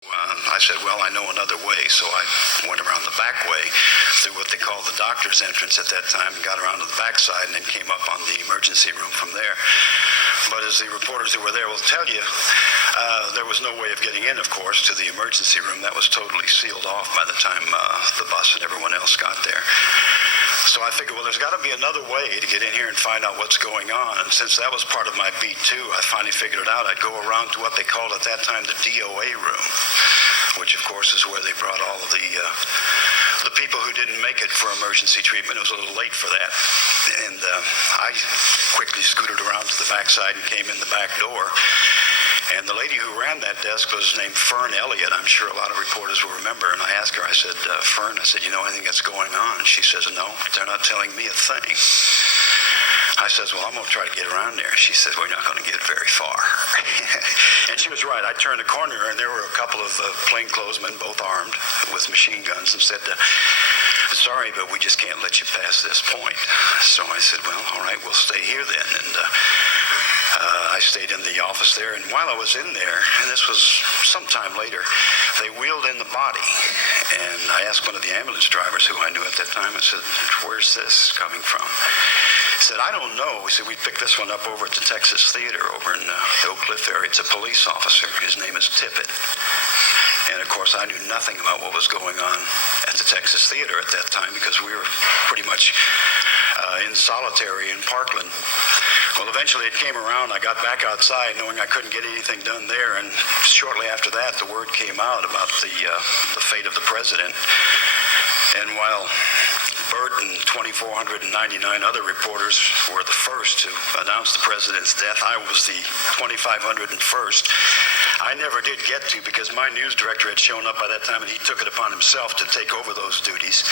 I said, well, I know another way, so I went around the back way through what they call the doctor's entrance at that time and got around to the backside and then came up on the emergency room from there. But as the reporters who were there will tell you, there was no way of getting in, of course, to the emergency room. That was totally sealed off by the time the bus and everyone else got there. So I figured, well, there's got to be another way to get in here and find out what's going on. And since that was part of my beat, too, I finally figured it out. I'd go around to what they called at that time the DOA room, which, of course, is where they brought all of the people who didn't make it for emergency treatment. It was a little late for that. And I quickly scooted around to the backside and came in the back door. And the lady who ran that desk was named Fern Elliott. I'm sure a lot of reporters will remember. And I asked her, I said, Fern, I said, you know anything that's going on? And she says, no, they're not telling me a thing. I says, well, I'm going to try to get around there. She says, well, you're not going to get very far. And she was right. I turned the corner, and there were a couple of plainclothesmen, both armed with machine guns, and said, sorry, but we just can't let you pass this point. So I said, well, all right, we'll stay here then. And I stayed in the office there, and while I was in there, and this was sometime later, they wheeled in the body. And I asked one of the ambulance drivers who I knew at that time, I said, where's this coming from? He said, I don't know. He said, we picked this one up over at the Texas Theater over in the Oak Cliff area. It's a police officer. His name is Tippett. And, of course, I knew nothing about what was going on at the Texas Theater at that time because we were pretty much in solitary in Parkland. Well, eventually it came around. I got back outside knowing I couldn't get anything done there. And shortly after that, the word came out about the fate of the president. And while Bert and 2,499 other reporters were the first to announce the president's death, I was the 2,501st. I never did get to because my news director had shown up by that time and he took it upon himself to take over those duties.